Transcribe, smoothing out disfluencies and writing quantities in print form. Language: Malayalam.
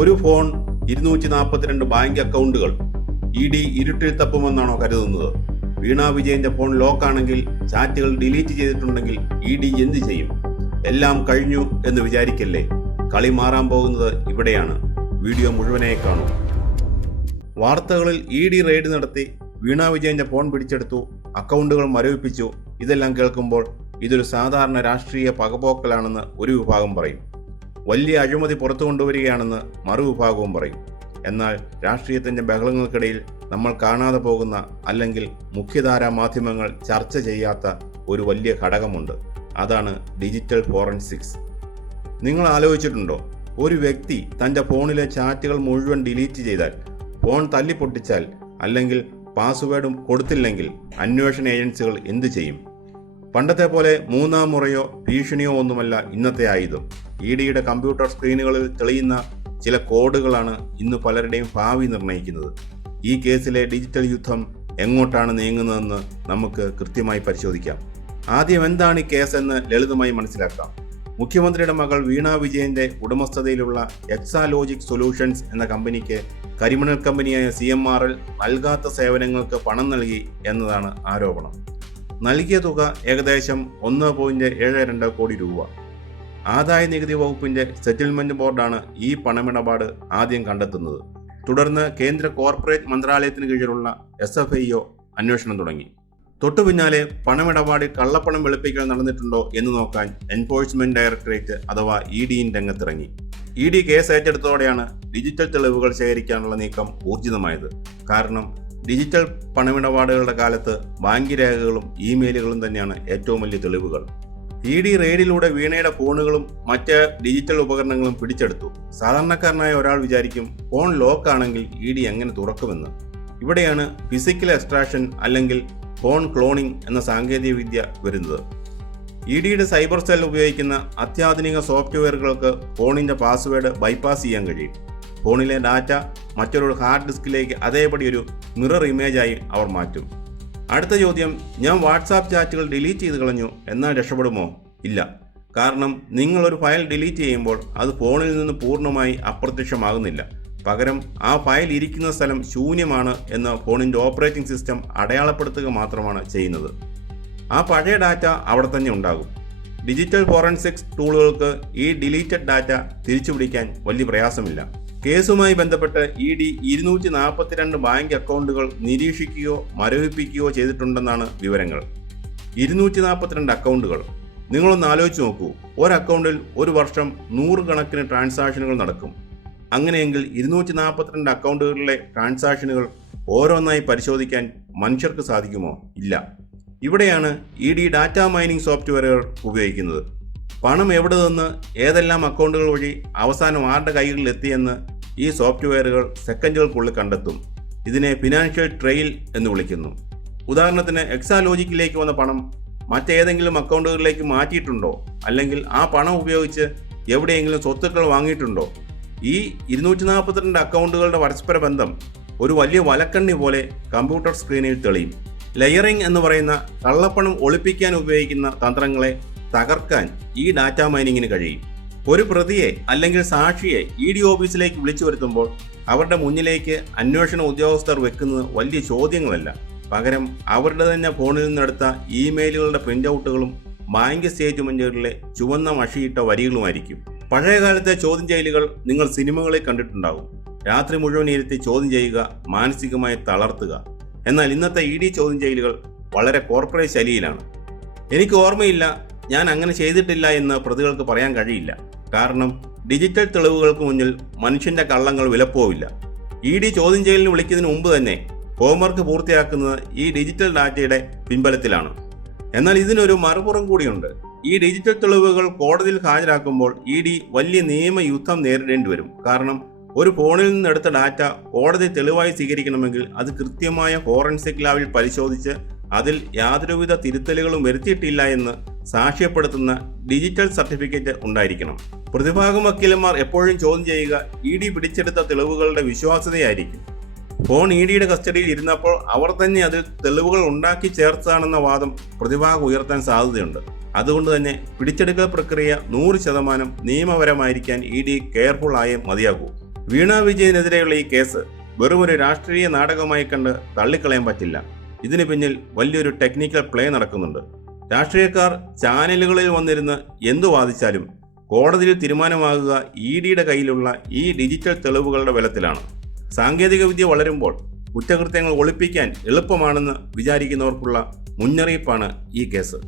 ഒരു ഫോൺ 242 ബാങ്ക് അക്കൗണ്ടുകൾ ED ഇരുട്ടിൽ തപ്പുമെന്നാണോ കരുതുന്നത്? വീണ വിജയന്റെ ഫോൺ ലോക്കാണെങ്കിൽ, ചാറ്റുകൾ ഡിലീറ്റ് ചെയ്തിട്ടുണ്ടെങ്കിൽ ED എന്ത് ചെയ്യും? എല്ലാം കഴിഞ്ഞു എന്ന് വിചാരിക്കല്ലേ. കളി മാറാൻ പോകുന്നത് ഇവിടെയാണ്. വീഡിയോ മുഴുവനായി കാണൂ. വാർത്തകളിൽ ED റെയ്ഡ് നടത്തി വീണ വിജയന്റെ ഫോൺ പിടിച്ചെടുത്തു, അക്കൗണ്ടുകൾ മരവിപ്പിച്ചു. ഇതെല്ലാം കേൾക്കുമ്പോൾ ഇതൊരു സാധാരണ രാഷ്ട്രീയ പകപോക്കലാണെന്ന് ഒരു വിഭാഗം പറയും. വലിയ അഴിമതി പുറത്തു കൊണ്ടുവരികയാണെന്ന് മറുവിഭാഗവും പറയും. എന്നാൽ രാഷ്ട്രീയത്തിൻ്റെ ബഹളങ്ങൾക്കിടയിൽ നമ്മൾ കാണാതെ പോകുന്ന, അല്ലെങ്കിൽ മുഖ്യധാരാ മാധ്യമങ്ങൾ ചർച്ച ചെയ്യാത്ത ഒരു വലിയ ഘടകമുണ്ട്. അതാണ് ഡിജിറ്റൽ ഫോറൻസിക്സ്. നിങ്ങൾ ആലോചിച്ചിട്ടുണ്ടോ? ഒരു വ്യക്തി തൻ്റെ ഫോണിലെ ചാറ്റുകൾ മുഴുവൻ ഡിലീറ്റ് ചെയ്താൽ, ഫോൺ തല്ലിപ്പൊട്ടിച്ചാൽ, അല്ലെങ്കിൽ പാസ്വേഡും കൊടുത്തില്ലെങ്കിൽ അന്വേഷണ ഏജൻസികൾ എന്തു ചെയ്യും? പണ്ടത്തെ പോലെ മൂന്നാം മുറയോ ഭീഷണിയോ ഒന്നുമല്ല ഇന്നത്തെ ആയുധം. EDയുടെ കമ്പ്യൂട്ടർ സ്ക്രീനുകളിൽ തെളിയുന്ന ചില കോഡുകളാണ് ഇന്ന് പലരുടെയും ഭാവി നിർണ്ണയിക്കുന്നത്. ഈ കേസിലെ ഡിജിറ്റൽ യുദ്ധം എങ്ങോട്ടാണ് നീങ്ങുന്നതെന്ന് നമുക്ക് കൃത്യമായി പരിശോധിക്കാം. ആദ്യം എന്താണ് ഈ കേസെന്ന് ലളിതമായി മനസ്സിലാക്കാം. മുഖ്യമന്ത്രിയുടെ മകൾ വീണ വിജയന്റെ ഉടമസ്ഥതയിലുള്ള എക്സാലോജിക് സൊല്യൂഷൻസ് എന്ന കമ്പനിക്ക് കരിമണൽ കമ്പനിയായ CMRL നൽകാത്ത സേവനങ്ങൾക്ക് പണം നൽകി എന്നതാണ് ആരോപണം. നൽകിയ തുക ഏകദേശം 1.72 കോടി രൂപ. ആദായ നികുതി വകുപ്പിന്റെ സെറ്റിൽമെന്റ് ബോർഡാണ് ഈ പണമിടപാട് ആദ്യം കണ്ടെത്തുന്നത്. തുടർന്ന് കേന്ദ്ര കോർപ്പറേറ്റ് മന്ത്രാലയത്തിന് കീഴിലുള്ള SFIO അന്വേഷണം തുടങ്ങി. തൊട്ടു പിന്നാലെ പണമിടപാട് കള്ളപ്പണം വെളുപ്പിക്കൽ നടന്നിട്ടുണ്ടോ എന്ന് നോക്കാൻ എൻഫോഴ്സ്മെന്റ് ഡയറക്ടറേറ്റ് അഥവാ ED രംഗത്തിറങ്ങി. ED കേസ് ഏറ്റെടുത്തതോടെയാണ് ഡിജിറ്റൽ തെളിവുകൾ ശേഖരിക്കാനുള്ള നീക്കം ഊർജിതമായത്. കാരണം ഡിജിറ്റൽ പണമിടപാടുകളുടെ കാലത്ത് ബാങ്ക് രേഖകളും ഇമെയിലുകളും തന്നെയാണ് ഏറ്റവും വലിയ തെളിവുകൾ. ED റെയ്ഡിലൂടെ വീണയുടെ ഫോണുകളും മറ്റ് ഡിജിറ്റൽ ഉപകരണങ്ങളും പിടിച്ചെടുത്തു. സാധാരണക്കാരനായ ഒരാൾ വിചാരിക്കും, ഫോൺ ലോക്കാണെങ്കിൽ ED എങ്ങനെ തുറക്കുമെന്ന്. ഇവിടെയാണ് ഫിസിക്കൽ എക്സ്ട്രാക്ഷൻ അല്ലെങ്കിൽ ഫോൺ ക്ലോണിംഗ് എന്ന സാങ്കേതിക വിദ്യ വരുന്നത്. EDയുടെ സൈബർ സെൽ ഉപയോഗിക്കുന്ന അത്യാധുനിക സോഫ്റ്റ്വെയറുകൾക്ക് ഫോണിൻ്റെ പാസ്വേഡ് ബൈപ്പാസ് ചെയ്യാൻ കഴിയും. ഫോണിലെ ഡാറ്റ മറ്റൊരു ഹാർഡ് ഡിസ്കിലേക്ക് അതേപടി ഒരു മിറർ ഇമേജായി അവർ മാറ്റും. അടുത്ത ചോദ്യം, ഞാൻ വാട്സാപ്പ് ചാറ്റുകൾ ഡിലീറ്റ് ചെയ്ത് കളഞ്ഞു, എന്നാൽ രക്ഷപ്പെടുമോ? ഇല്ല. കാരണം നിങ്ങളൊരു ഫയൽ ഡിലീറ്റ് ചെയ്യുമ്പോൾ അത് ഫോണിൽ നിന്ന് പൂർണ്ണമായി അപ്രത്യക്ഷമാകുന്നില്ല. പകരം ആ ഫയൽ ഇരിക്കുന്ന സ്ഥലം ശൂന്യമാണ് എന്ന് ഫോണിൻ്റെ ഓപ്പറേറ്റിംഗ് സിസ്റ്റം അടയാളപ്പെടുത്തുക മാത്രമാണ് ചെയ്യുന്നത്. ആ പഴയ ഡാറ്റ അവിടെ തന്നെ ഉണ്ടാകും. ഡിജിറ്റൽ ഫോറൻസിക്സ് ടൂളുകൾക്ക് ഈ ഡിലീറ്റഡ് ഡാറ്റ തിരിച്ചുപിടിക്കാൻ വലിയ പ്രയാസമില്ല. കേസുമായി ബന്ധപ്പെട്ട് ED 242 ബാങ്ക് അക്കൗണ്ടുകൾ നിരീക്ഷിക്കുകയോ മരവിപ്പിക്കുകയോ ചെയ്തിട്ടുണ്ടെന്നാണ് വിവരങ്ങൾ. 242 അക്കൗണ്ടുകൾ. നിങ്ങളൊന്ന് ആലോചിച്ച് നോക്കൂ. ഒരു അക്കൗണ്ടിൽ ഒരു വർഷം 100 കണക്കിന് ട്രാൻസാക്ഷനുകൾ നടക്കും. അങ്ങനെയെങ്കിൽ 242 അക്കൗണ്ടുകളിലെ ട്രാൻസാക്ഷനുകൾ ഓരോന്നായി പരിശോധിക്കാൻ മനുഷ്യർക്ക് സാധിക്കുമോ? ഇല്ല. ഇവിടെയാണ് ED ഡാറ്റ മൈനിങ് സോഫ്റ്റ്വെയറുകൾ ഉപയോഗിക്കുന്നത്. പണം എവിടെ നിന്ന് ഏതെല്ലാം അക്കൗണ്ടുകൾ വഴി അവസാനം ആരുടെ കൈകളിൽ എത്തിയെന്ന് ഈ സോഫ്റ്റ്വെയറുകൾ സെക്കൻഡുകൾക്കുള്ളിൽ കണ്ടെത്തും. ഇതിനെ ഫിനാൻഷ്യൽ ട്രെയിൽ എന്ന് വിളിക്കുന്നു. ഉദാഹരണത്തിന്, എക്സാലോജിക്കിലേക്ക് വന്ന പണം മറ്റേതെങ്കിലും അക്കൗണ്ടുകളിലേക്ക് മാറ്റിയിട്ടുണ്ടോ, അല്ലെങ്കിൽ ആ പണം ഉപയോഗിച്ച് എവിടെയെങ്കിലും സ്വത്തുക്കൾ വാങ്ങിയിട്ടുണ്ടോ? ഈ 242 അക്കൗണ്ടുകളുടെ പരസ്പര ബന്ധം ഒരു വലിയ വലക്കണ്ണി പോലെ കമ്പ്യൂട്ടർ സ്ക്രീനിൽ തെളിയും. ലെയറിംഗ് എന്ന് പറയുന്ന കള്ളപ്പണം ഒളിപ്പിക്കാൻ ഉപയോഗിക്കുന്ന തന്ത്രങ്ങളെ തകർക്കാൻ ഈ ഡാറ്റ മൈനിങ്ങിന് കഴിയും. ഒരു പ്രതിയെ അല്ലെങ്കിൽ സാക്ഷിയെ ED ഓഫീസിലേക്ക് വിളിച്ചു വരുത്തുമ്പോൾ അവരുടെ മുന്നിലേക്ക് അന്വേഷണ ഉദ്യോഗസ്ഥർ വെക്കുന്നത് വലിയ ചോദ്യങ്ങളല്ല, പകരം അവരുടെ തന്നെ ഫോണിൽ നിന്നെടുത്ത ഇമെയിലുകളുടെ പ്രിന്റ് ഔട്ടുകളും ബാങ്ക് സ്റ്റേറ്റ്മെന്റുകളിലെ ചുവന്ന മഷിയിട്ട വരികളുമായിരിക്കും. പഴയകാലത്തെ ചോദ്യം ചെയ്യലുകൾ നിങ്ങൾ സിനിമകളിൽ കണ്ടിട്ടുണ്ടാകും. രാത്രി മുഴുവൻ ഇരുത്തി ചോദ്യം ചെയ്യുക, മാനസികമായി തളർത്തുക. എന്നാൽ ഇന്നത്തെ ED ചോദ്യം ചെയ്യലുകൾ വളരെ കോർപ്പറേറ്റ് ശൈലിയിലാണ്. എനിക്ക് ഓർമ്മയില്ല, ഞാൻ അങ്ങനെ ചെയ്തിട്ടില്ല എന്ന് പ്രതികൾക്ക് പറയാൻ കഴിയില്ല. കാരണം ഡിജിറ്റൽ തെളിവുകൾക്ക് മുന്നിൽ മനുഷ്യന്റെ കള്ളങ്ങൾ വിലപ്പോവില്ല. ED ചോദ്യം ചെയ്യലിന് വിളിക്കുന്നതിന് മുമ്പ് തന്നെ ഹോംവർക്ക് പൂർത്തിയാക്കുന്നത് ഈ ഡിജിറ്റൽ ഡാറ്റയുടെ പിൻബലത്തിലാണ്. എന്നാൽ ഇതിനൊരു മറുപുറം കൂടിയുണ്ട്. ഈ ഡിജിറ്റൽ തെളിവുകൾ കോടതിയിൽ ഹാജരാക്കുമ്പോൾ ED വലിയ നിയമയുദ്ധം നേരിടേണ്ടി വരും. കാരണം ഒരു ഫോണിൽ നിന്നെടുത്ത ഡാറ്റ കോടതി തെളിവായി സ്വീകരിക്കണമെങ്കിൽ അത് കൃത്യമായ ഫോറൻസിക് ലാബിൽ പരിശോധിച്ച് അതിൽ യാതൊരുവിധ തിരുത്തലുകളും വരുത്തിയിട്ടില്ല എന്ന് സാക്ഷ്യപ്പെടുത്തുന്ന ഡിജിറ്റൽ സർട്ടിഫിക്കറ്റ് ഉണ്ടായിരിക്കണം. പ്രതിഭാഗം വക്കീലന്മാർ എപ്പോഴും ചോദ്യം ചെയ്യുക ED പിടിച്ചെടുത്ത തെളിവുകളുടെ വിശ്വാസ്യതയായിരിക്കും. ഫോൺ EDയുടെ കസ്റ്റഡിയിൽ ഇരുന്നപ്പോൾ അവർ തന്നെ അതിൽ തെളിവുകൾ ഉണ്ടാക്കി ചേർത്തതാണെന്ന വാദം പ്രതിഭാഗം ഉയർത്താൻ സാധ്യതയുണ്ട്. അതുകൊണ്ട് തന്നെ പിടിച്ചെടുക്കൽ പ്രക്രിയ 100% നിയമപരമായിരിക്കാൻ ED കെയർഫുൾ ആയേ മതിയാകൂ. വീണ വിജയനെതിരെയുള്ള ഈ കേസ് വെറുമൊരു രാഷ്ട്രീയ നാടകമായി കണ്ട് തള്ളിക്കളയാൻ പറ്റില്ല. ഇതിന് പിന്നിൽ വലിയൊരു ടെക്നിക്കൽ പ്ലേ നടക്കുന്നുണ്ട്. രാഷ്ട്രീയക്കാർ ചാനലുകളിൽ വന്നിരുന്ന് എന്തു വാദിച്ചാലും കോടതിയിൽ തീരുമാനമാകുക EDയുടെ കയ്യിലുള്ള ഈ ഡിജിറ്റൽ തെളിവുകളുടെ ബലത്തിലാണ്. സാങ്കേതികവിദ്യ വളരുമ്പോൾ കുറ്റകൃത്യങ്ങൾ ഒളിപ്പിക്കാൻ എളുപ്പമാണെന്ന് വിചാരിക്കുന്നവർക്കുള്ള മുന്നറിയിപ്പാണ് ഈ കേസ്.